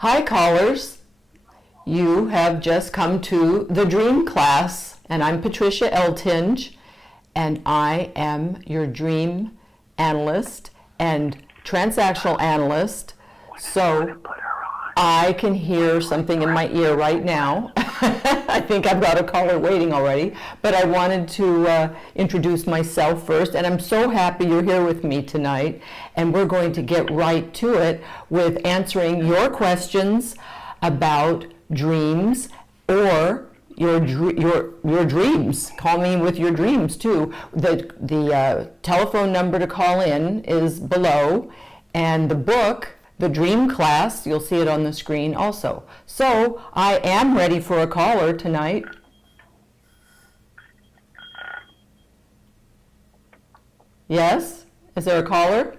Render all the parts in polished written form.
Hi, callers. You have just come to the Dream class, and I'm Patricia Eltinge, and I am your Dream Analyst and Transactional Analyst. So I can hear something in my ear right now. I think I've got a caller waiting already, but I wanted to introduce myself first, and I'm so happy you're here with me tonight, and we're going to get right to it with answering your questions about dreams or your dreams. Call me with your dreams too. The telephone number to call in is below, and the book, The Dream Class, you'll see it on the screen also. So I am ready for a caller tonight. Yes? Is there a caller?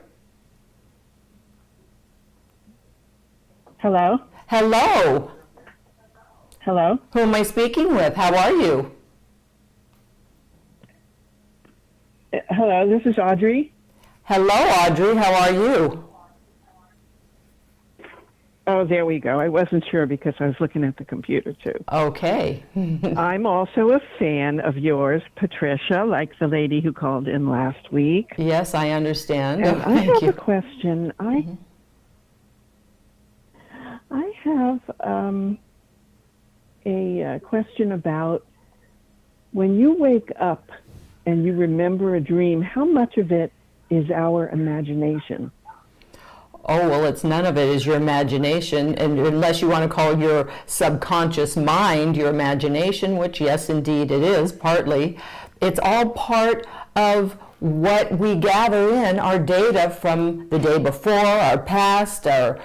Hello? Hello. Hello? Who am I speaking with? How are you? Hello, this is Audrey. Hello, Audrey. How are you? Oh, there we go. I wasn't sure because I was looking at the computer too. Okay. I'm also a fan of yours, Patricia, like the lady who called in last week. Yes, I understand. And I Thank have you. a question. I have a question about when you wake up and you remember a dream, how much of it is our imagination? Oh, well, it's none of it is your imagination, and unless you want to call your subconscious mind your imagination, which, yes, indeed it is, partly. It's all part of what we gather in, our data from the day before, our past, our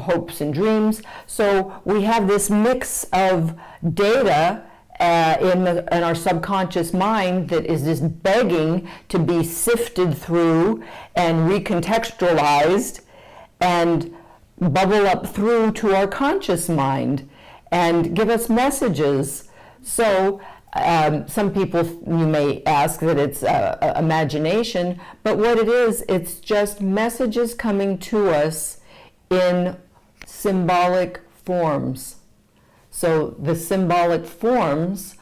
hopes and dreams. So we have this mix of data in our subconscious mind that is just begging to be sifted through and recontextualized and bubble up through to our conscious mind and give us messages. So some people, you may ask that it's imagination, but what it is, it's just messages coming to us in symbolic forms. So the symbolic forms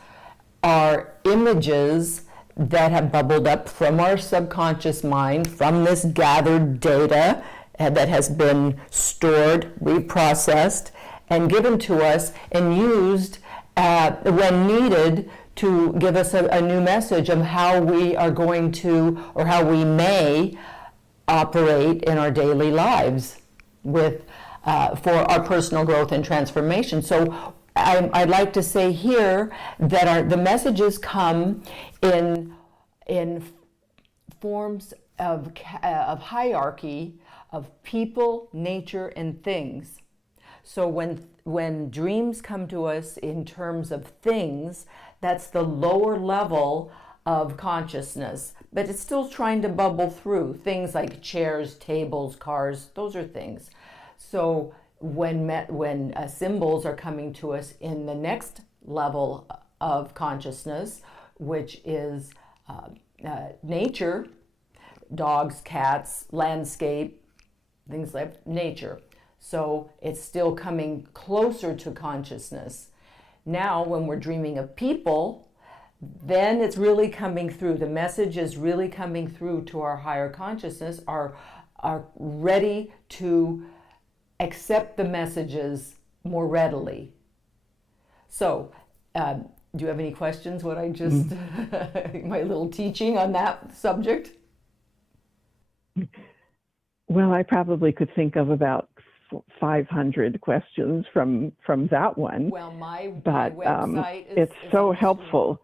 are images that have bubbled up from our subconscious mind, from this gathered data that has been stored, reprocessed, and given to us and used when needed to give us a new message of how we are going to, or how we may operate in our daily lives with for our personal growth and transformation. So I'd like to say here that the messages come in forms of hierarchy of people, nature, and things. So when dreams come to us in terms of things, that's the lower level of consciousness, but it's still trying to bubble through. Things like chairs, tables, cars, those are things. So when symbols are coming to us in the next level of consciousness, which is nature, dogs, cats, landscape, things like nature. So it's still coming closer to consciousness. Now, when we're dreaming of people, then it's really coming through. The message is really coming through to our higher consciousness, are ready to accept the messages more readily. So, do you have any questions? What I just, my little teaching on that subject? Well, I probably could think of about 500 questions from that one. Well, my website it's so helpful.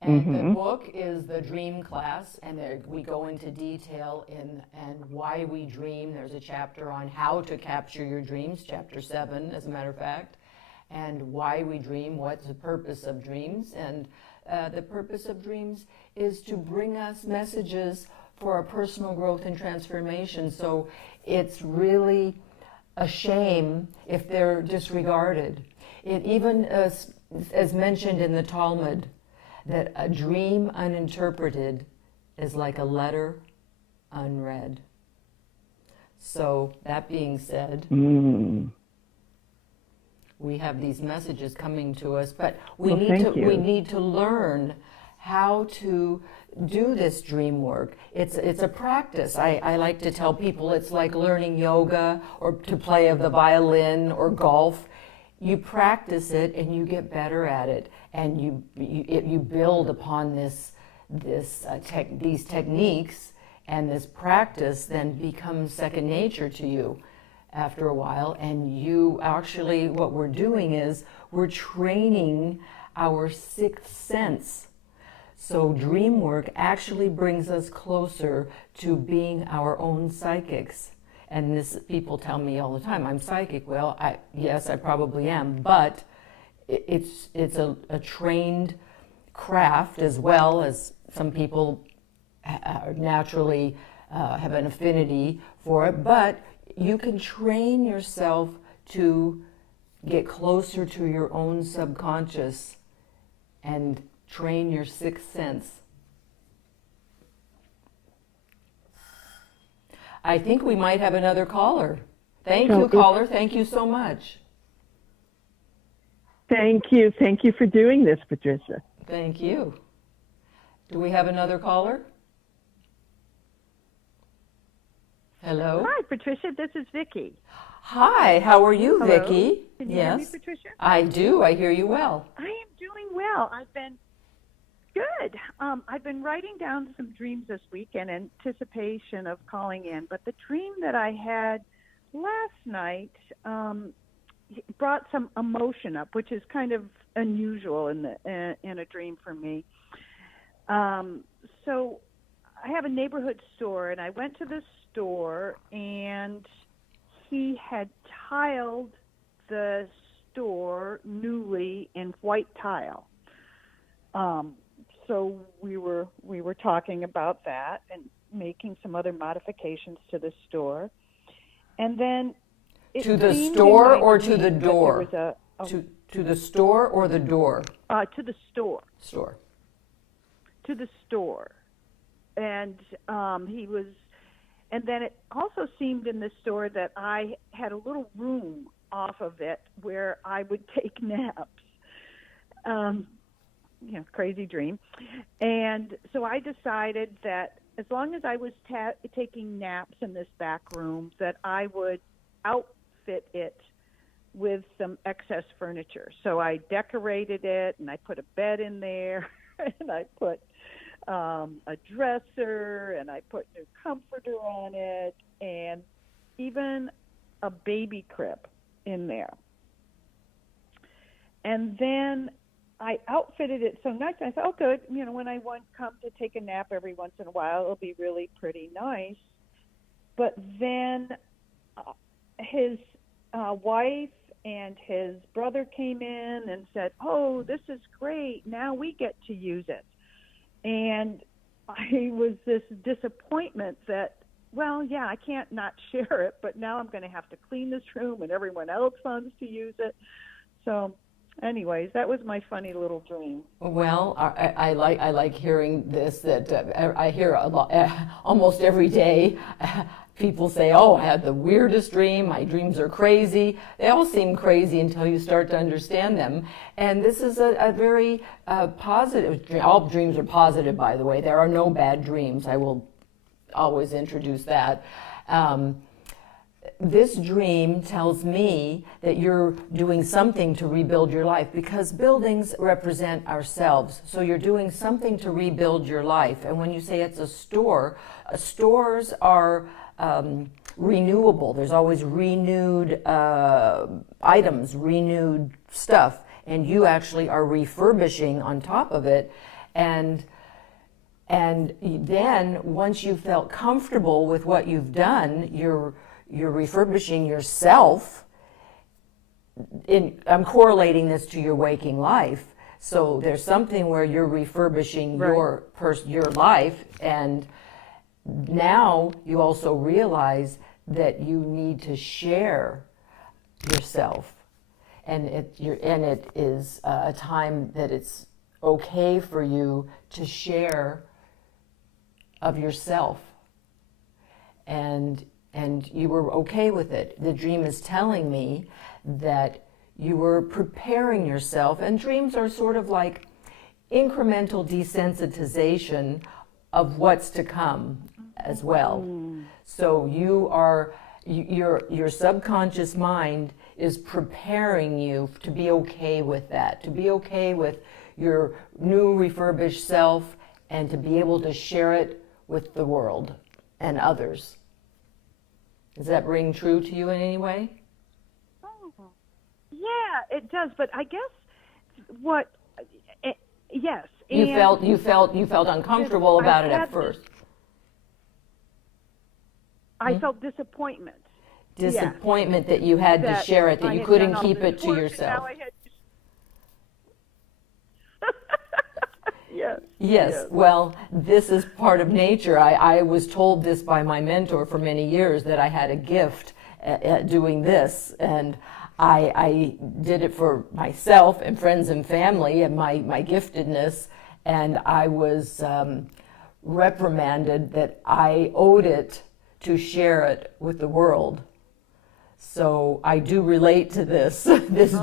And the book is The Dream Class, and we go into detail and why we dream. There's a chapter on how to capture your dreams, chapter 7, as a matter of fact, and why we dream, what's the purpose of dreams. And the purpose of dreams is to bring us messages for our personal growth and transformation. So it's really a shame if they're disregarded. It even, as mentioned in the Talmud, that a dream uninterpreted is like a letter unread. So that being said, Mm. we have these messages coming to us, but we Well, need thank to you. we need to learn how to do this dream work. It's a practice. I like to tell people it's like learning yoga or to play the violin or golf. You practice it and you get better at it, and you build upon these techniques, and this practice then becomes second nature to you after a while. And you actually, what we're doing is we're training our sixth sense. So dream work actually brings us closer to being our own psychics. And this, people tell me all the time, I'm psychic. Well, yes, I probably am, but it's a trained craft, as well as some people naturally have an affinity for it. But you can train yourself to get closer to your own subconscious and train your sixth sense. I think we might have another caller. Thank you, caller. Thank you so much. Thank you. Thank you for doing this, Patricia. Thank you. Do we have another caller? Hello? Hi, Patricia. This is Vicki. Hi, how are you, Hello? Vicki? Can you Yes. hear me, Patricia? I do. I hear you well. I am doing well. I've been good. I've been writing down some dreams this week in anticipation of calling in, but the dream that I had last night brought some emotion up, which is kind of unusual in a dream for me. So I have a neighborhood store, and I went to the store, and he had tiled the store newly in white tile. So we were talking about that and making some other modifications to the store, and then To the store or to the dream that door? there was To the store or the door? to the store. Store. To the store, and he was, and then it also seemed in the store that I had a little room off of it where I would take naps. Crazy dream. And so I decided that as long as I was taking naps in this back room, that I would outfit it with some excess furniture. So I decorated it, and I put a bed in there, and I put a dresser, and I put new comforter on it, and even a baby crib in there. And then I outfitted it so nice. I thought, oh, good. When I want to come to take a nap every once in a while, it'll be really pretty nice. But then his wife and his brother came in and said, oh, this is great. Now we get to use it. And I was this disappointment that, well, yeah, I can't not share it, but now I'm going to have to clean this room, and everyone else wants to use it. So anyways, that was my funny little dream. Well, I like hearing this. That I hear a lot, almost every day. People say, "Oh, I had the weirdest dream. My dreams are crazy." They all seem crazy until you start to understand them. And this is a very positive dream. All dreams are positive, by the way. There are no bad dreams. I will always introduce that. This dream tells me that you're doing something to rebuild your life, because buildings represent ourselves. So you're doing something to rebuild your life. And when you say it's a store, stores are renewable. There's always renewed items, renewed stuff. And you actually are refurbishing on top of it. And then once you felt comfortable with what you've done, you're refurbishing yourself. I'm correlating this to your waking life. So there's something where you're refurbishing your life, and now you also realize that you need to share yourself, and it is a time that it's okay for you to share of yourself. And and you were okay with it. The dream is telling me that you were preparing yourself, and dreams are sort of like incremental desensitization of what's to come as well. So your subconscious mind is preparing you to be okay with that, to be okay with your new refurbished self, and to be able to share it with the world and others. Does that ring true to you in any way? Oh, yeah, it does. But I guess yes. You and felt uncomfortable about it at first. I felt disappointment. Disappointment that you had to share it, that you couldn't keep it to yourself. Yes, well, this is part of nature. I was told this by my mentor for many years, that I had a gift at doing this, and I did it for myself and friends and family and my giftedness, and I was reprimanded that I owed it to share it with the world. So I do relate to this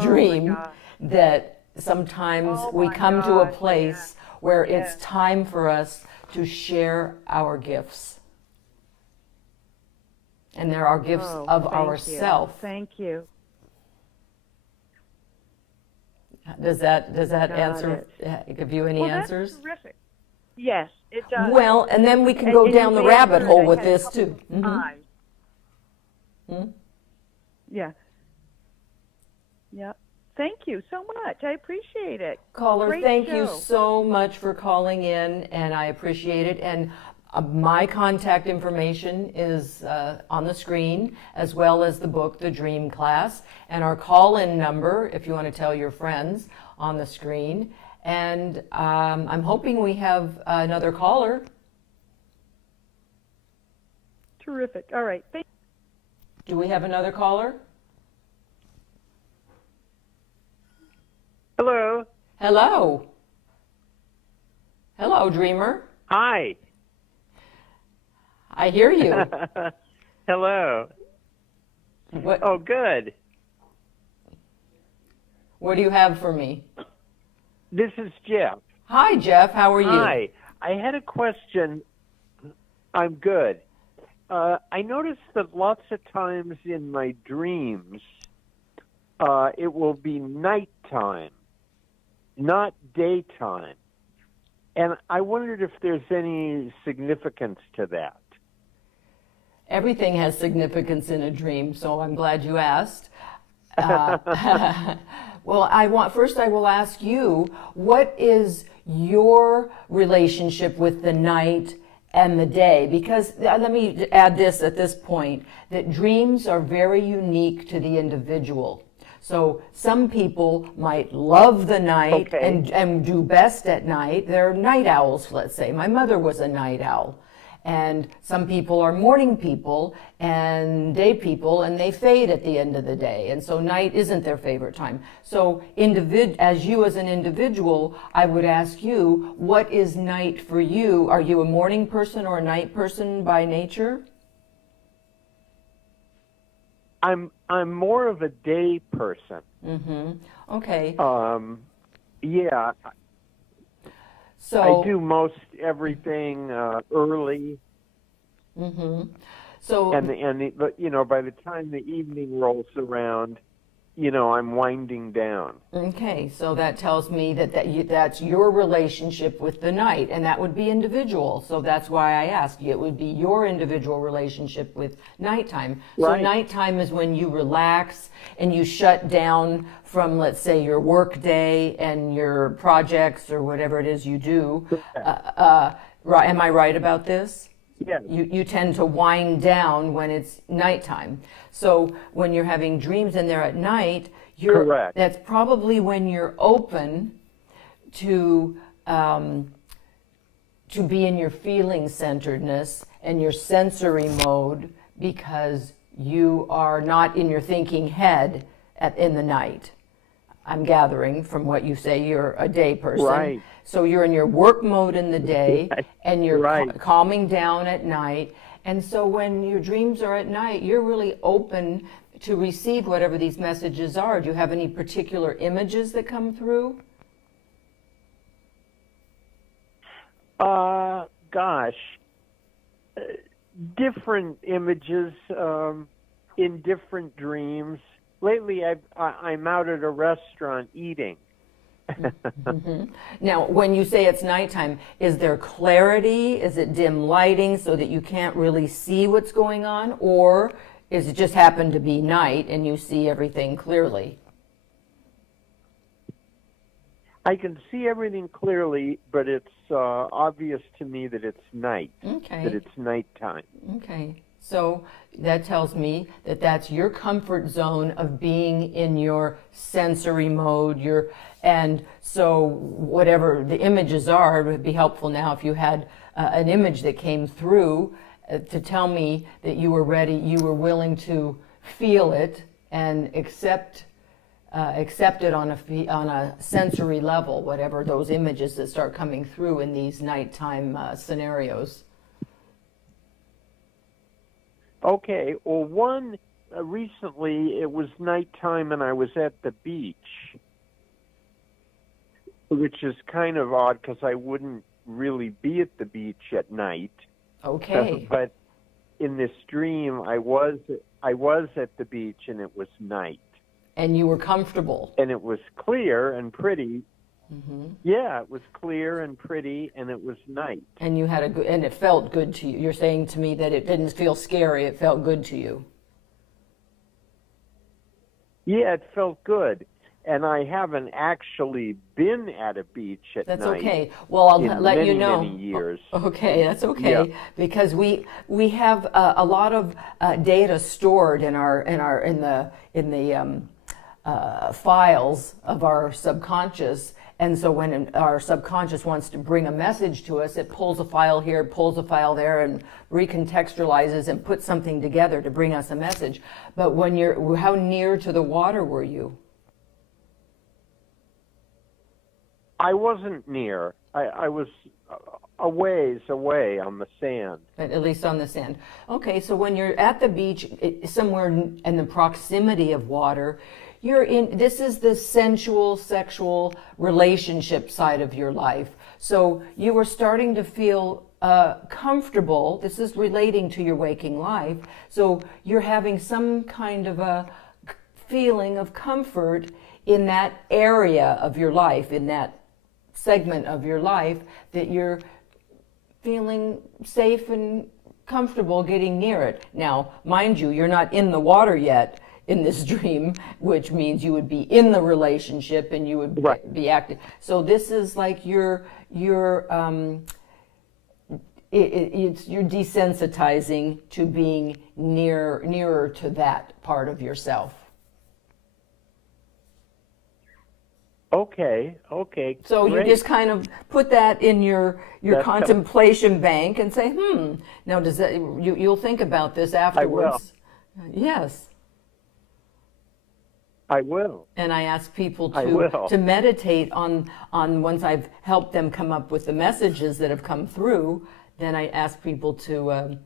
dream, that sometimes we come to a place where it's time for us to share our gifts. And there are gifts of ourself. Thank you. Does that answer, give you any answers? That's terrific. Yes, it does. Well, and then we can go down the rabbit hole with this too. Yeah. Yeah. Thank you so much. I appreciate it. Caller, Great thank show. you so much for calling in, and I appreciate it. And my contact information is on the screen, as well as the book, The Dream Class, and our call-in number, if you want to tell your friends, on the screen. And I'm hoping we have another caller. Terrific. All right. Do we have another caller? Hello. Hello. Hello, dreamer. Hi. I hear you. Hello. What, Oh, good. what do you have for me? This is Jeff. Hi, Jeff. How are you? Hi. I had a question. I'm good. I noticed that lots of times in my dreams, it will be nighttime, not daytime. And I wondered if there's any significance to that. Everything has significance in a dream, so I'm glad you asked. Well, first I will ask you, what is your relationship with the night and the day? Because let me add this at this point, that dreams are very unique to the individual. So some people might love the night and do best at night. They're night owls, let's say. My mother was a night owl. And some people are morning people and day people, and they fade at the end of the day. And so night isn't their favorite time. So as you as an individual, I would ask you, what is night for you? Are you a morning person or a night person by nature? I'm more of a day person. Mm-hmm. Okay. Yeah. So I do most everything early. Mm-hmm. So But by the time the evening rolls around, I'm winding down. okay, so that tells me that's your relationship with the night, and that would be individual. So that's why I asked you. It would be your individual relationship with nighttime. So Right. nighttime is when you relax and you shut down from, let's say, your work day and your projects or whatever it is you do. Right? Am I right about this? Yes. You tend to wind down when it's nighttime. So when you're having dreams and they're at night, Correct. That's probably when you're open to be in your feeling centeredness and your sensory mode, because you are not in your thinking head in the night. I'm gathering from what you say you're a day person. Right. So you're in your work mode in the day, and you're Right. calming down at night, And so when your dreams are at night, you're really open to receive whatever these messages are. Do you have any particular images that come through? Gosh, different images in different dreams. Lately, I'm out at a restaurant eating. Mm-hmm. Now, when you say it's nighttime, is there clarity? Is it dim lighting so that you can't really see what's going on? Or is it just happen to be night and you see everything clearly? I can see everything clearly, but it's obvious to me that it's night, Okay. that it's nighttime. Okay. So that tells me that that's your comfort zone of being in your sensory mode, and so whatever the images are, it would be helpful now if you had an image that came through to tell me that you were ready, you were willing to feel it and accept it on a sensory level, whatever those images that start coming through in these nighttime scenarios. Okay, well, one, recently it was nighttime and I was at the beach, which is kind of odd because I wouldn't really be at the beach at night. Okay. But in this dream, I was at the beach and it was night. And you were comfortable. And it was clear and pretty. Mm-hmm. Yeah, it was clear and pretty, and it was night. And you had and it felt good to you. You're saying to me that it didn't feel scary. It felt good to you. Yeah, it felt good. And I haven't actually been at a beach at That's night. okay. Well, I'll in let many, you know. Many years. Okay, that's okay. Yeah. Because we have a lot of data stored in the files of our subconscious. And so when our subconscious wants to bring a message to us, it pulls a file here, pulls a file there, and recontextualizes and puts something together to bring us a message. But how near to the water were you? I wasn't near. I was a ways away on the sand. At least on the sand. Okay, so when you're at the beach, somewhere in the proximity of water, this is the sensual, sexual relationship side of your life. So you were starting to feel comfortable. This is relating to your waking life. So you're having some kind of a feeling of comfort in that area of your life, in that segment of your life, that you're feeling safe and comfortable getting near it. Now, mind you, you're not in the water yet in this dream, which means you would be in the relationship and you would be active. So this is like you're desensitizing to being nearer to that part of yourself. Okay. So great. you just kind of put that in your contemplation bank and say, now does that, you'll think about this afterwards. I will. Yes. I will. And I ask people to meditate on once I've helped them come up with the messages that have come through, then I ask people to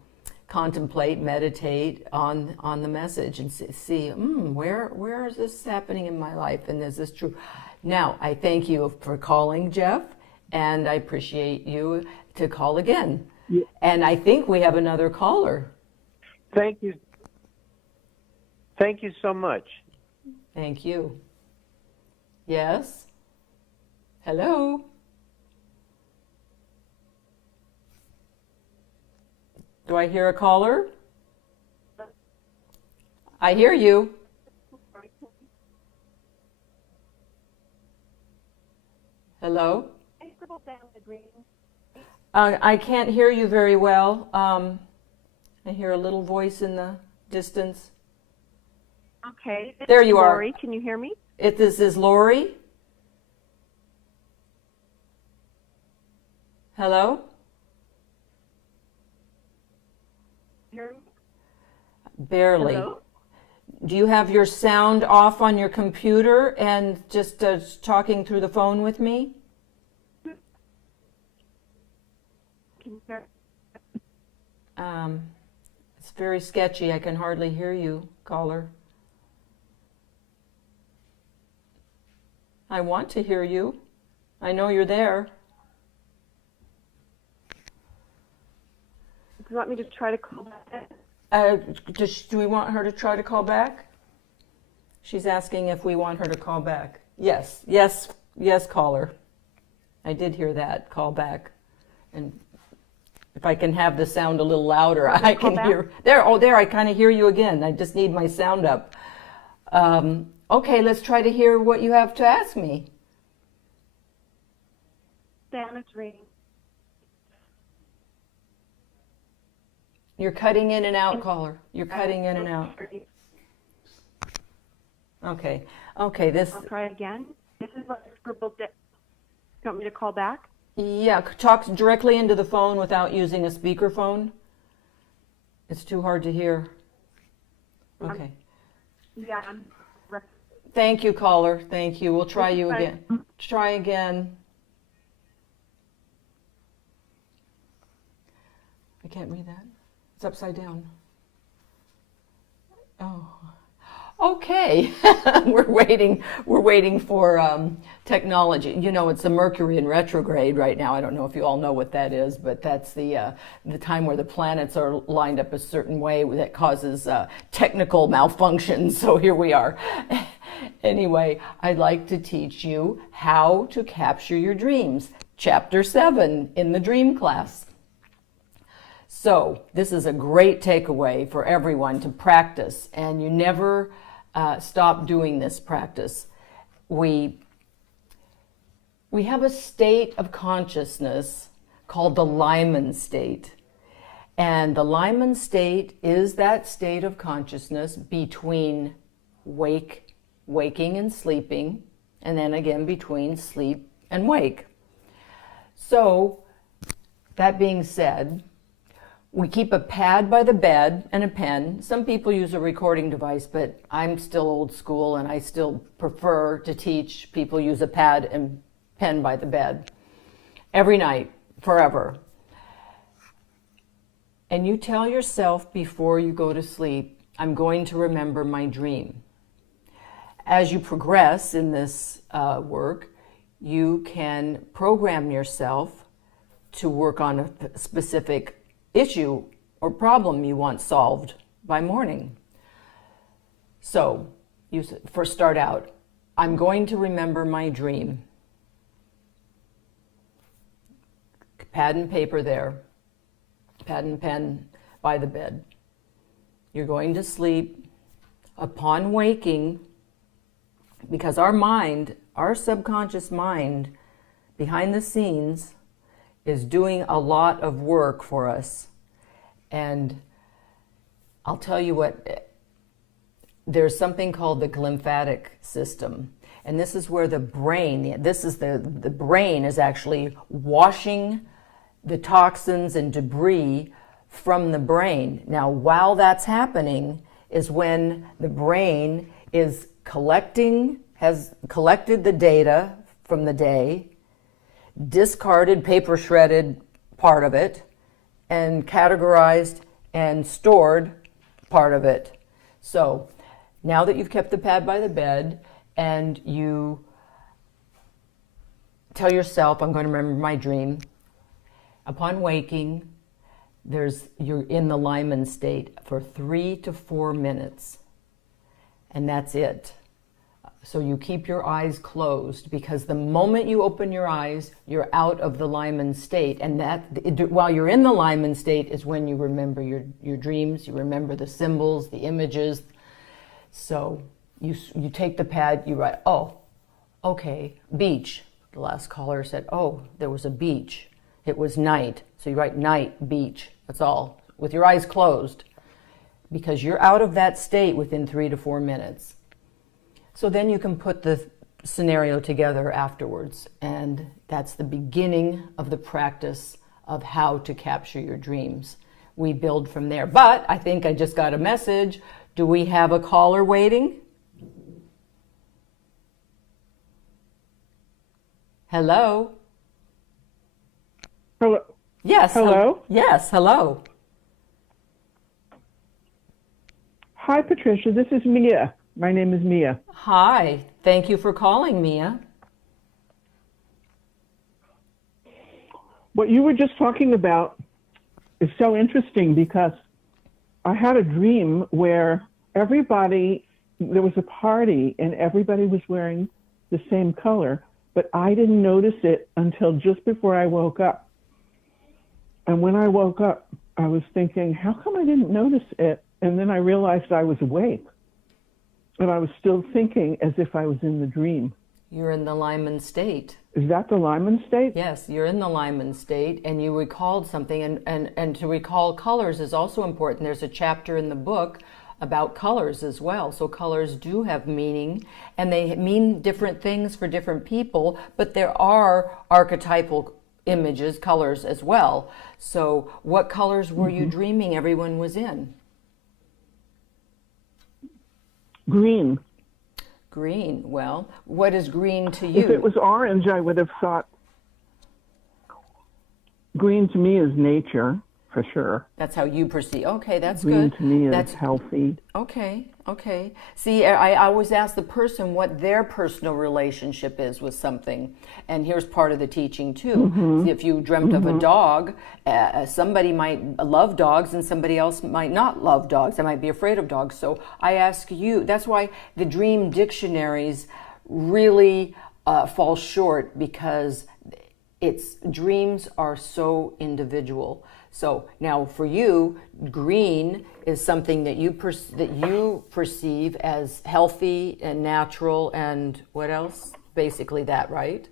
contemplate, meditate on the message and see where is this happening in my life, and is this true? Now, I thank you for calling, Jeff, and I appreciate you to call again. Yeah. And I think we have another caller. Thank you. Thank you so much. Thank you. Yes? Hello? Do I hear a caller? I hear you. Hello? I can't hear you very well. I hear a little voice in the distance. Okay. There you are. Lori, can you hear me? This is Lori. Hello? Hear me? Barely. Hello? Do you have your sound off on your computer and just talking through the phone with me? Can you hear? very sketchy. I can hardly hear you, caller. I want to hear you. I know you're there. Do you want me to try to call back? Do we want her to try to call back? She's asking if we want her to call back. Yes, yes, yes, caller. I did hear that, call back. And if I can have the sound a little louder, I can hear. There, I kind of hear you again. I just need my sound up. Okay, let's try to hear what you have to ask me. Santa's reading. You're cutting in and out, caller. You're cutting in and out. Okay, this... I'll try again. This is what I scribbled down. You want me to call back? Yeah, talk directly into the phone without using a speakerphone. It's too hard to hear. Okay. Yeah. Thank you, caller. Thank you. We'll try you again. Try again. I can't read that. It's upside down. Oh. Okay. We're waiting for technology. You know, it's the Mercury in retrograde right now. I don't know if you all know what that is, but that's the time where the planets are lined up a certain way that causes technical malfunctions. So here we are. Anyway, I'd like to teach you how to capture your dreams. Chapter 7 in the dream class. So this is a great takeaway for everyone to practice, and you never stop doing this practice. We have a state of consciousness called the Lyman state. And the Lyman state is that state of consciousness between waking and sleeping, and then again between sleep and wake. So, that being said, we keep a pad by the bed and a pen. Some people use a recording device, but I'm still old school and I still prefer to teach people use a pad and pen by the bed every night, forever. And you tell yourself before you go to sleep, I'm going to remember my dream. As you progress in this work, you can program yourself to work on a specific issue or problem you want solved by morning. So, you first start out, I'm going to remember my dream. Pad and paper there, pad and pen by the bed. You're going to sleep. Upon waking, because our mind, our subconscious mind, behind the scenes, is doing a lot of work for us. And I'll tell you what, there's something called the glymphatic system. And this is where the brain, the brain is actually washing the toxins and debris from the brain. Now, while that's happening is when the brain is has collected the data from the day, discarded, paper shredded part of it, and categorized and stored part of it. So now that you've kept the pad by the bed and you tell yourself, I'm going to remember my dream, upon waking, you're in the Lyman state for 3 to 4 minutes, and that's it. So you keep your eyes closed, because the moment you open your eyes, you're out of the Lyman state. And while you're in the Lyman state is when you remember your dreams, you remember the symbols, the images. So you take the pad, you write, oh, okay, beach. The last caller said, oh, there was a beach. It was night. So you write night, beach. That's all, with your eyes closed, because you're out of that state within 3 to 4 minutes. So then you can put the scenario together afterwards, and that's the beginning of the practice of how to capture your dreams. We build from there. But I think I just got a message. Do we have a caller waiting? Hello? Hello. Yes. Hello? Yes, hello. Hi, Patricia. This is Mia. My name is Mia. Hi, thank you for calling, Mia. What you were just talking about is so interesting because I had a dream where there was a party and everybody was wearing the same color, but I didn't notice it until just before I woke up. And when I woke up, I was thinking, how come I didn't notice it? And then I realized I was awake. And I was still thinking as if I was in the dream. You're in the Lyman state. Is that the Lyman state? Yes, you're in the Lyman state, and you recalled something, and to recall colors is also important. There's a chapter in the book about colors as well. So colors do have meaning, and they mean different things for different people, but there are archetypal images, colors as well. So what colors were you dreaming everyone was in? Green. Green. Well, what is green to you? If it was orange, I would have thought green to me is nature, for sure. That's how you perceive. Okay, that's Green good. to me is That's healthy. okay. Okay. See, I always ask the person what their personal relationship is with something, and here's part of the teaching too. See, if you dreamt of a dog, somebody might love dogs, and somebody else might not love dogs. They might be afraid of dogs. So I ask you. That's why the dream dictionaries really fall short, because dreams are so individual. So now for you, green is something that you perceive as healthy and natural, and what else? Basically that, right?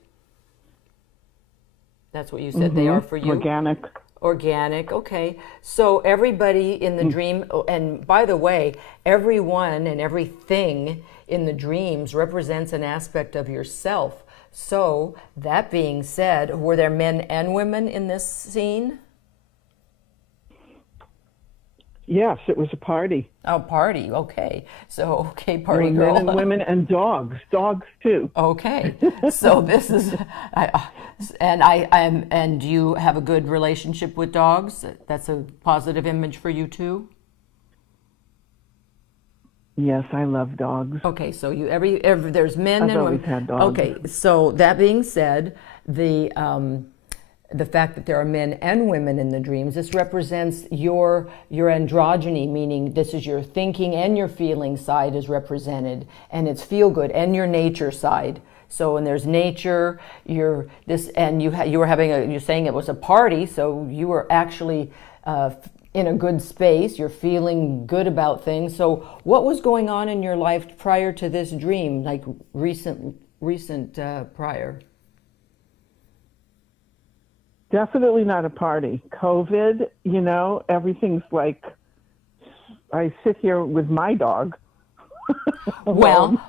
That's what you said they are for you? Organic. Organic, okay. So everybody in the dream, and by the way, everyone and everything in the dreams represents an aspect of yourself. So that being said, were there men and women in this scene? Yes, it was a party. Oh, party. Okay. So, okay, There party were girl. men and women and dogs. Dogs too. Okay. So this is, and do you have a good relationship with dogs? That's a positive image for you too? Yes, I love dogs. Okay, so you every there's men I've and always women. had dogs. Okay, so that being said, the fact that there are men and women in the dreams, this represents your androgyny, meaning this is your thinking and your feeling side is represented, and it's feel good, and your nature side. So when there's nature, you're saying it was a party, so you were actually in a good space. You're feeling good about things. So what was going on in your life prior to this dream, like recent prior? Definitely not a party. COVID, everything's like, I sit here with my dog. Well,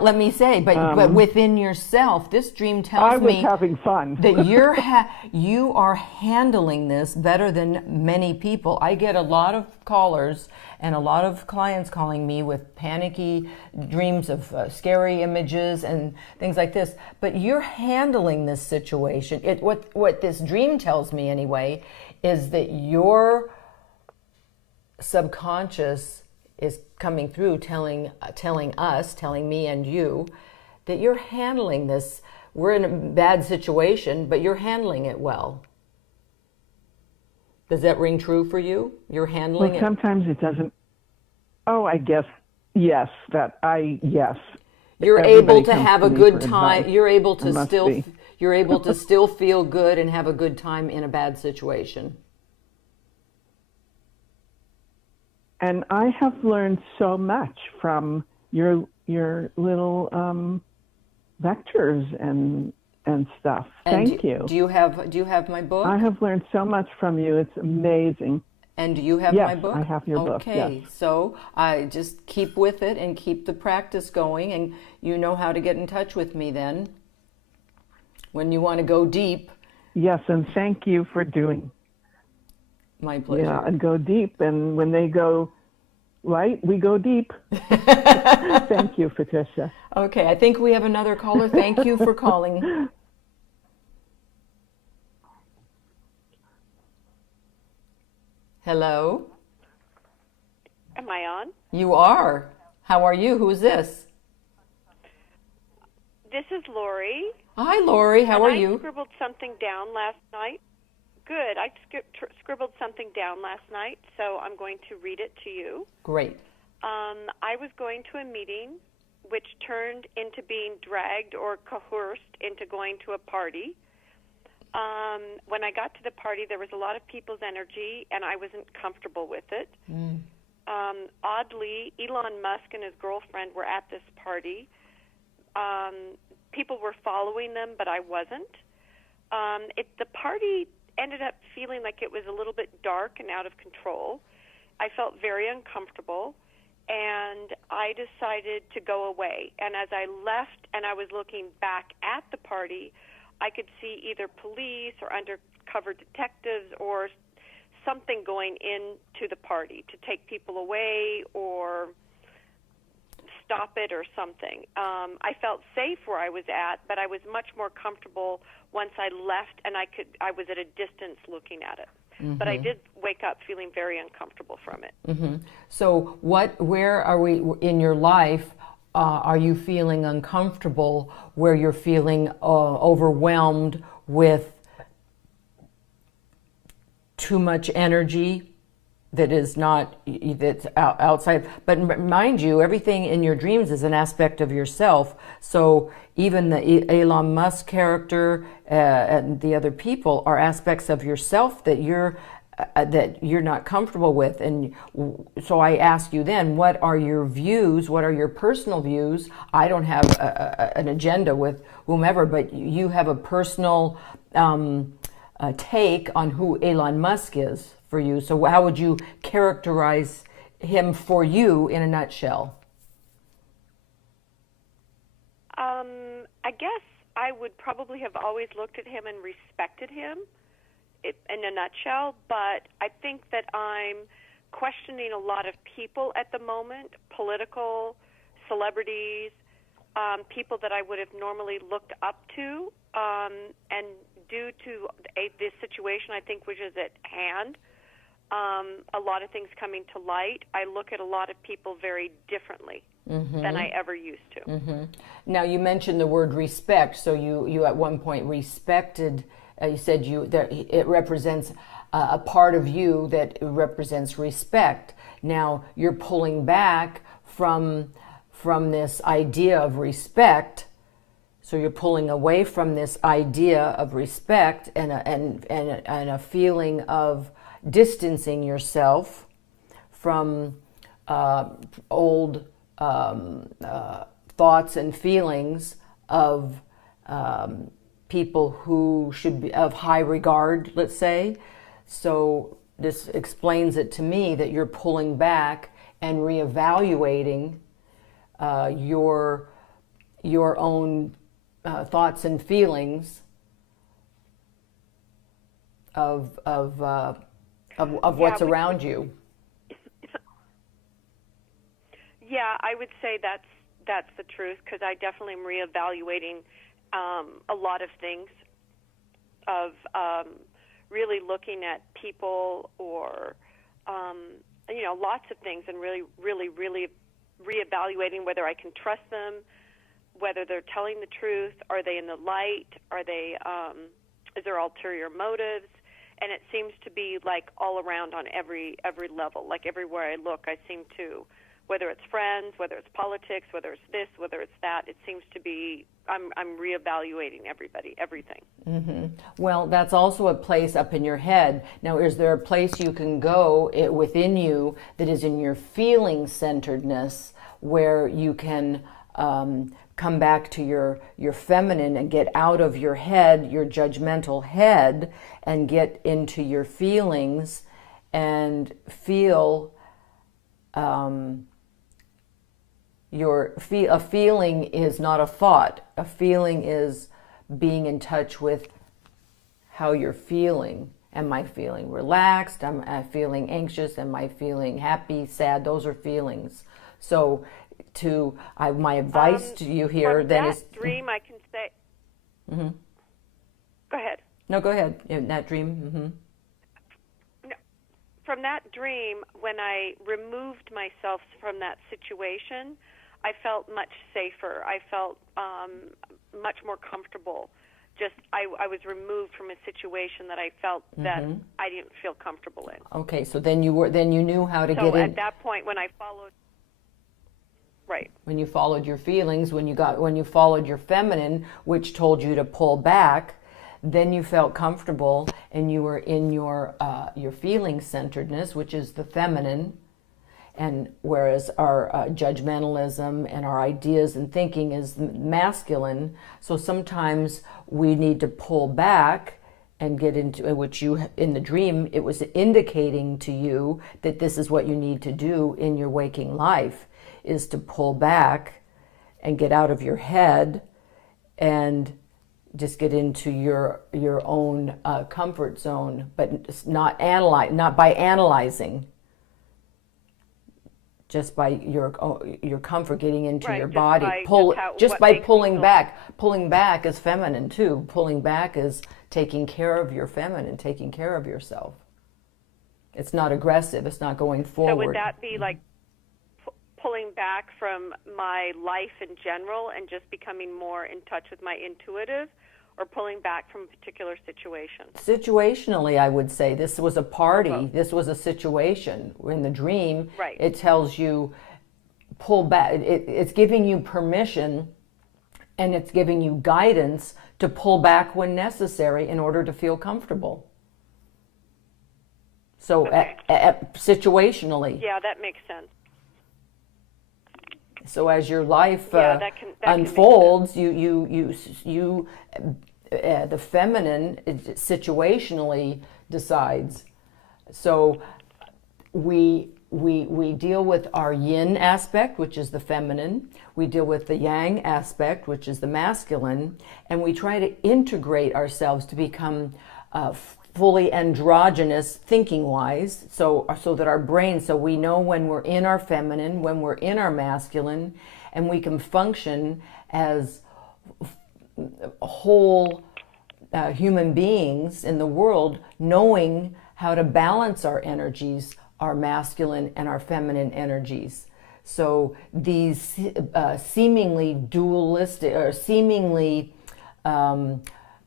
let me say, but within yourself, this dream tells me I was having fun. that you are handling this better than many people. I get a lot of callers and a lot of clients calling me with panicky dreams of scary images and things like this. But you're handling this situation. What this dream tells me anyway is that your subconscious is coming through, telling me and you, that you're handling this. We're in a bad situation, but you're handling it well. Does that ring true for you? You're handling it? Sometimes it doesn't. Oh, I guess, yes, yes. You're Everybody able to comes have a me good for time. advice. You're able I must be. to still feel good and have a good time in a bad situation. And I have learned so much from your little lectures and stuff. Thank you. Do you have my book? I have learned so much from you. It's amazing. And do you have Yes, my book? I have your book, Okay, yes. so I just keep with it and keep the practice going, and you know how to get in touch with me then when you want to go deep. Yes, and thank you for doing. My pleasure. Yeah, and go deep. And when they go right, we go deep. Thank you, Patricia. Okay, I think we have another caller. Thank you for calling. Hello? Am I on? You are. How are you? Who is this? This is Lori. Hi, Lori. How are I you? scribbled something down last night. Good. I scribbled something down last night, so I'm going to read it to you. Great. I was going to a meeting which turned into being dragged or coerced into going to a party. When I got to the party, there was a lot of people's energy, and I wasn't comfortable with it. Oddly, Elon Musk and his girlfriend were at this party. People were following them, but I wasn't. The party ended up feeling like it was a little bit dark and out of control. I felt very uncomfortable, and I decided to go away. And as I left and I was looking back at the party, I could see either police or undercover detectives or something going into the party to take people away or stop it or something. I felt safe where I was at, but I was much more comfortable once I left and I was at a distance looking at it. But I did wake up feeling very uncomfortable from it. So where are we in your life? Are you feeling uncomfortable where you're feeling overwhelmed with too much energy that's outside? But mind you, everything in your dreams is an aspect of yourself. So even the Elon Musk character and the other people are aspects of yourself that you're not comfortable with. And so I ask you then, what are your views? What are your personal views? I don't have an agenda with whomever, but you have a personal take on who Elon Musk is for you. So how would you characterize him for you in a nutshell? I guess I would probably have always looked at him and respected him in a nutshell, but I think that I'm questioning a lot of people at the moment, political, celebrities, people that I would have normally looked up to, and due to this situation, I think, which is at hand, a lot of things coming to light, I look at a lot of people very differently than I ever used to. Now, you mentioned the word respect, so you at one point respected, you said that it represents a part of you that represents respect. Now, you're pulling back from this idea of respect. So you're pulling away from this idea of respect and a feeling of distancing yourself from old thoughts and feelings of people who should be of high regard, let's say. So this explains it to me that you're pulling back and reevaluating your own thoughts and feelings of what's around you. Yeah, I would say that's the truth, because I definitely am reevaluating a lot of things, of really looking at people or lots of things, and really reevaluating whether I can trust them, whether they're telling the truth, are they in the light, are they is there ulterior motives? And it seems to be like all around on every level. Like everywhere I look, I seem to, whether it's friends, whether it's politics, whether it's this, whether it's that, it seems to be I'm reevaluating everything. Well, that's also a place up in your head. Now, is there a place you can go within you that is in your feeling centeredness, where you can come back to your feminine and get out of your head, your judgmental head, and get into your feelings and feel a feeling is not a thought. A feeling is being in touch with how you're feeling. Am I feeling relaxed? Am I feeling anxious? Am I feeling happy, sad? Those are feelings. So my advice to you here then is... That dream, I can say... Go ahead. No, go ahead. In that dream? No, from that dream, when I removed myself from that situation, I felt much safer. I felt much more comfortable. Just I was removed from a situation that I felt that I didn't feel comfortable in. Okay, so then you knew how to So get in. at that point, when I followed, right. When you followed your feelings, when you followed your feminine, which told you to pull back, then you felt comfortable, and you were in your feeling centeredness, which is the feminine. And whereas our judgmentalism and our ideas and thinking is masculine, so sometimes we need to pull back and get into, which you, in the dream, it was indicating to you that this is what you need to do in your waking life, is to pull back and get out of your head and just get into your own comfort zone, but not by analyzing. Just by your comfort, getting into Right, your just body, by just what by makes pulling you back. Pulling back is feminine too. Pulling back is taking care of your feminine, taking care of yourself. It's not aggressive. It's not going forward. So would that be like pulling back from my life in general and just becoming more in touch with my intuitive, or pulling back from a particular situation? Situationally, I would say this was a party. This was a situation. In the dream, Right. It tells you pull back. It's giving you permission, and it's giving you guidance to pull back when necessary in order to feel comfortable. So Okay. situationally. Yeah, that makes sense. So as your life that can unfolds, the feminine situationally decides. So we deal with our yin aspect, which is the feminine. We deal with the yang aspect, which is the masculine, and we try to integrate ourselves to become fully androgynous thinking-wise, so that our brain, so we know when we're in our feminine, when we're in our masculine, and we can function as whole human beings in the world, knowing how to balance our energies, our masculine and our feminine energies. So these seemingly dualistic or seemingly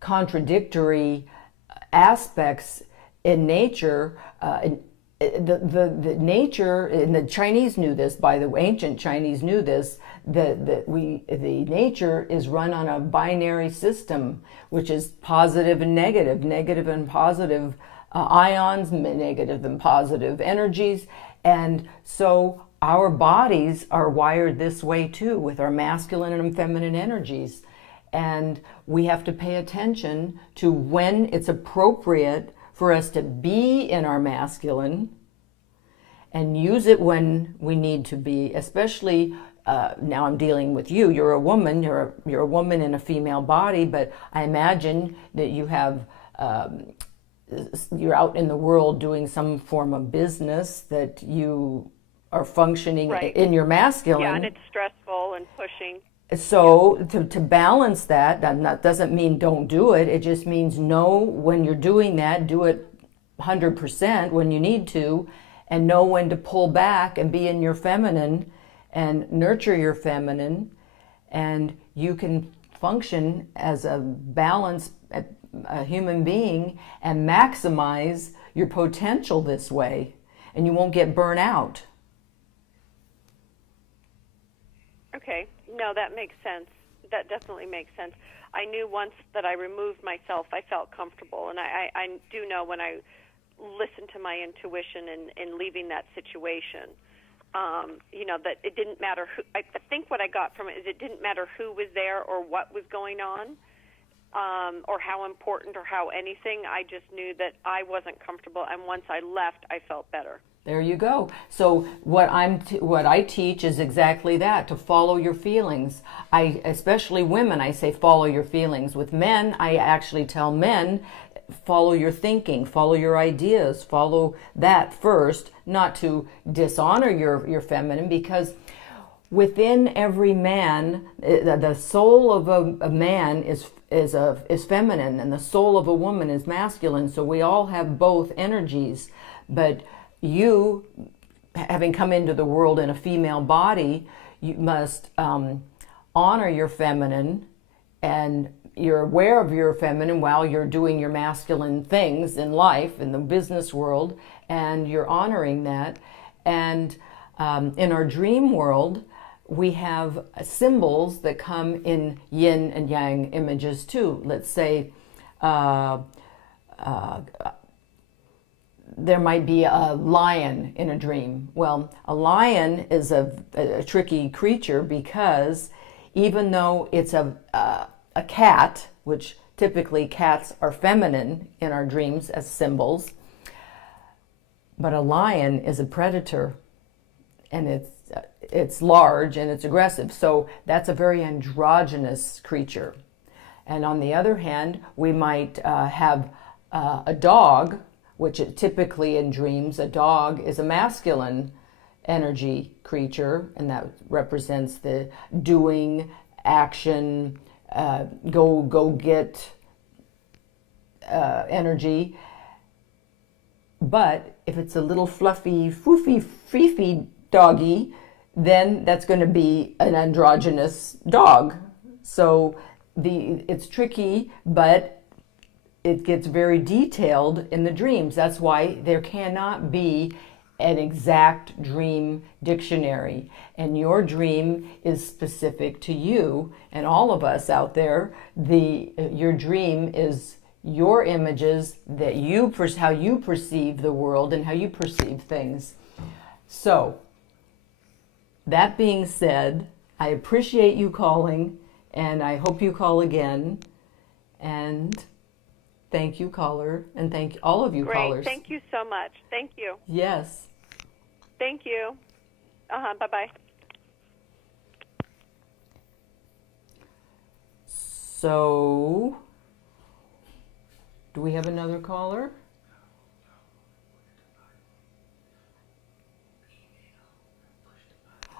contradictory aspects in nature, the nature, and the Chinese knew this, by the way, ancient Chinese knew this, the nature is run on a binary system, which is positive and positive ions, negative and positive energies. And so our bodies are wired this way too, with our masculine and feminine energies. And we have to pay attention to when it's appropriate for us to be in our masculine and use it when we need to be, especially now I'm dealing with you. You're a woman, you're a woman in a female body, but I imagine that you have, you're out in the world doing some form of business that you are functioning Right. in your masculine. Yeah, and it's stressful and pushing. So to balance that doesn't mean don't do it. It just means know when you're doing that, do it 100% when you need to, and know when to pull back and be in your feminine and nurture your feminine, and you can function as a balanced a human being and maximize your potential this way, and you won't get burnt out. Okay. No, that makes sense. That definitely makes sense. I knew once that I removed myself, I felt comfortable. And I do know when I listen to my intuition in leaving that situation, that it didn't matter who. I think what I got from it is it didn't matter who was there or what was going on, or how important or how anything. I just knew that I wasn't comfortable, and once I left, I felt better. There you go. So what I teach is exactly that, to follow your feelings. Especially women, I say follow your feelings. With men, I actually tell men, follow your thinking, follow your ideas, follow that first, not to dishonor your feminine, because within every man, the soul of a man is feminine, and the soul of a woman is masculine. So we all have both energies, but you, having come into the world in a female body, you must honor your feminine, and you're aware of your feminine while you're doing your masculine things in life, in the business world, and you're honoring that. And in our dream world, we have symbols that come in yin and yang images too. Let's say there might be a lion in a dream. Well, a lion is a tricky creature because even though it's a cat, which typically cats are feminine in our dreams as symbols, but a lion is a predator, and it's large and it's aggressive. So that's a very androgynous creature. And on the other hand, we might have a dog, which typically in dreams, a dog is a masculine energy creature, and that represents the doing, action, go get energy. But if it's a little fluffy, foofy, freefy doggy, then that's going to be an androgynous dog. So it's tricky, but it gets very detailed in the dreams. That's why there cannot be an exact dream dictionary. And your dream is specific to you and all of us out there. Your dream is your images that how you perceive the world and how you perceive things. So, that being said, I appreciate you calling, and I hope you call again. And thank you, caller, and thank all of you callers. Great. Thank you so much. Thank you. Yes. Thank you. Bye-bye. So, do we have another caller?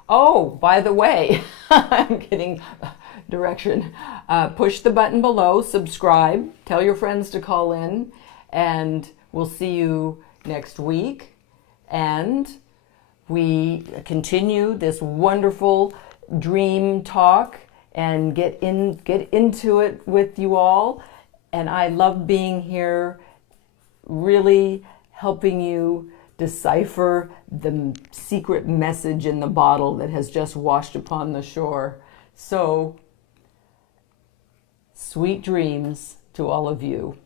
Oh, by the way, I'm getting direction. Push the button below, subscribe, tell your friends to call in, and we'll see you next week. And we continue this wonderful dream talk and get into it with you all. And I love being here, really helping you decipher the secret message in the bottle that has just washed upon the shore. So, sweet dreams to all of you.